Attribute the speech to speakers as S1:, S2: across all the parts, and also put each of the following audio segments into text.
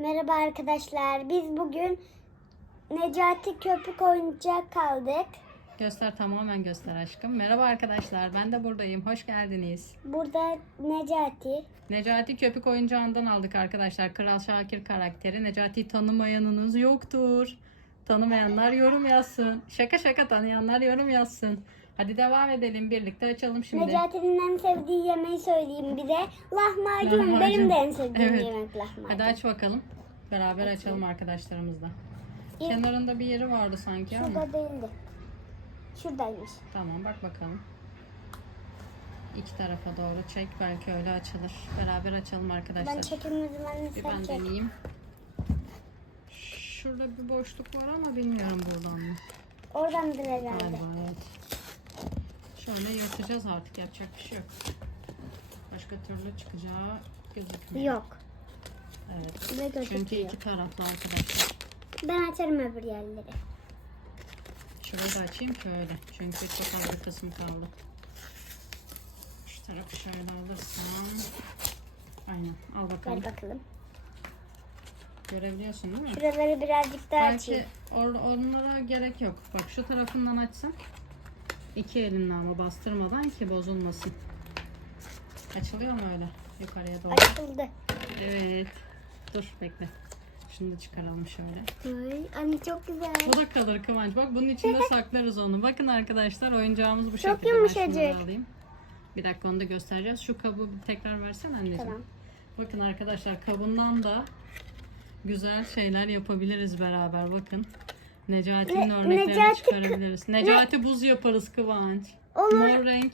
S1: Merhaba arkadaşlar. Biz bugün Necati Köpük oyuncak kaldık.
S2: Göster tamamen göster aşkım. Merhaba arkadaşlar ben de buradayım. Hoş geldiniz.
S1: Burada Necati.
S2: Necati Köpük oyuncağından aldık arkadaşlar. Kral Şakir karakteri. Necati'yi tanımayanınız yoktur. Tanımayanlar yorum yazsın. Şaka şaka tanıyanlar yorum yazsın. Hadi devam edelim birlikte açalım şimdi.
S1: Necati'nin en sevdiği yemeği söyleyeyim bir de. Lahmacun.
S2: Lahmacun.
S1: Benim de en sevdiğim
S2: Evet.
S1: yemek lahmacun.
S2: Hadi aç bakalım. Beraber açalım arkadaşlarımızla.
S1: İlk-
S2: Kenarında bir yeri vardı sanki ama.
S1: Şurada değildi. Şuradaymış.
S2: Tamam bak bakalım. İki tarafa doğru çek belki öyle açılır. Beraber açalım arkadaşlar.
S1: Ben çekim uzmanını
S2: Bir ben
S1: çek.
S2: deneyeyim. Şurada bir boşluk var ama bilmiyorum buradan mı.
S1: Oradandır herhalde.
S2: Galiba evet. Şöyle yırtacağız artık yapacak bir şey yok. Başka türlü çıkacağı gözükmüyor.
S1: Yok.
S2: Evet.
S1: Ve
S2: Çünkü iki taraflı arkadaşlar.
S1: Ben açarım öbür yerleri.
S2: Şurayı da açayım şöyle. Çünkü çok az bir kısım kaldı. Şu tarafı şöyle alırsam. Aynen. Al bakalım.
S1: Ver bakalım.
S2: Görebiliyorsun değil mi?
S1: Şuraları birazcık daha
S2: Belki
S1: açayım.
S2: or onlara gerek yok. Bak şu tarafından açsan. İki elinle ama bastırmadan ki bozulmasın. Açılıyor mu öyle? Yukarıya doğru.
S1: Açıldı.
S2: Evet. Dur bekle. Şunu da çıkaralım şöyle.
S1: Ay, anne çok güzel.
S2: Bu da kalır Kıvanç. Bak bunun içinde saklarız onu. Bakın arkadaşlar oyuncağımız bu
S1: Çok
S2: şekilde. Ben
S1: yumuşacık.
S2: alayım. Bir dakika onu da göstereceğiz. Şu kabı tekrar versene anneciğim.
S1: Tamam.
S2: Bakın arkadaşlar kabından da güzel şeyler yapabiliriz beraber. Bakın. Necati'nin
S1: Ne-
S2: örneklerini
S1: Necati kı-
S2: çıkarabiliriz. Necati buz yaparız Kıvanç.
S1: Olur.
S2: Mor renk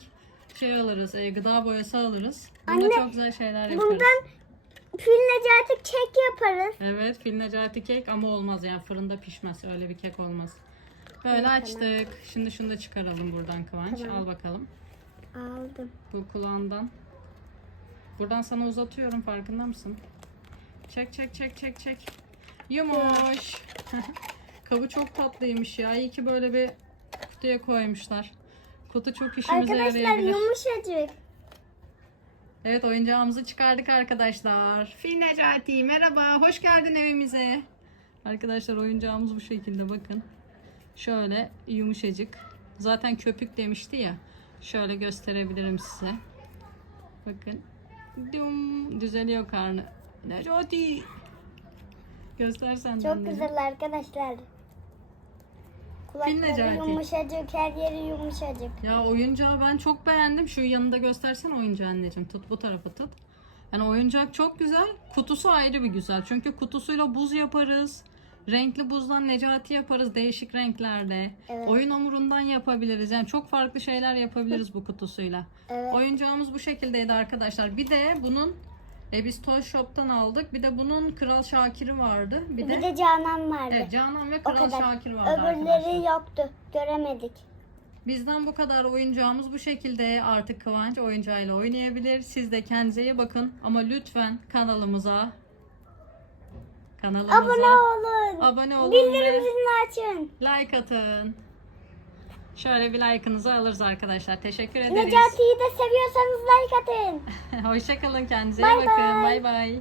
S2: şey alırız. e, gıda boyası alırız. Bunda
S1: Anne,
S2: çok güzel şeyler yaparız.
S1: Bundan Fil Necati kek yaparız.
S2: Evet fil Necati kek ama olmaz yani fırında pişmez. Öyle bir kek olmaz. Böyle
S1: Tamam,
S2: açtık. Şimdi şunu da çıkaralım buradan Kıvanç.
S1: Tamam.
S2: Al bakalım.
S1: Aldım.
S2: Bu kulağından. Buradan sana uzatıyorum farkında mısın? Çek çek çek çek çek. Yumuş. Kabı çok tatlıymış ya. İyi ki böyle bir kutuya koymuşlar. Kutu çok işimize
S1: Arkadaşlar
S2: yarayabilir.
S1: yumuşacık.
S2: Evet oyuncağımızı çıkardık arkadaşlar. Fil Necati merhaba. Hoş geldin evimize. Arkadaşlar oyuncağımız bu şekilde bakın. Şöyle yumuşacık. Zaten köpük demişti ya. Şöyle gösterebilirim size. Bakın. Dum, düzeliyor karnı. Necati. Göstersen
S1: Çok güzel arkadaşlar. Kulakları
S2: Necati.
S1: yumuşacık, her yeri yumuşacık.
S2: Ya oyuncağı ben çok beğendim. Şu yanında göstersene oyuncağı anneciğim. Tut bu tarafı tut. Yani oyuncak çok güzel. Kutusu ayrı bir güzel. Çünkü kutusuyla buz yaparız. Renkli buzdan Necati yaparız değişik renklerde.
S1: Evet.
S2: Oyun hamurundan yapabiliriz. Yani çok farklı şeyler yapabiliriz bu kutusuyla.
S1: Evet.
S2: Oyuncağımız bu şekildeydi arkadaşlar. Bir de bunun e, biz Toy Shop'tan aldık. Bir de bunun Kral Şakir'i vardı. Bir,
S1: Bir
S2: de,
S1: de Canan vardı.
S2: evet, Canan ve Kral
S1: kadar.
S2: Şakir vardı
S1: Öbürleri
S2: arkadaşlar.
S1: yoktu. Göremedik.
S2: Bizden bu kadar oyuncağımız bu şekilde artık Kıvanç oyuncağıyla oynayabilir. Siz de kendinize iyi bakın ama lütfen kanalımıza kanalımıza
S1: Abone olun.
S2: abone olun
S1: Bildirim
S2: ve
S1: zilini açın.
S2: like atın. Şöyle bir like'ınızı alırız arkadaşlar. Teşekkür ederiz.
S1: Necati'yi de seviyorsanız like atın.
S2: Hoşçakalın kendinize
S1: Bay
S2: bakın. Bay bay.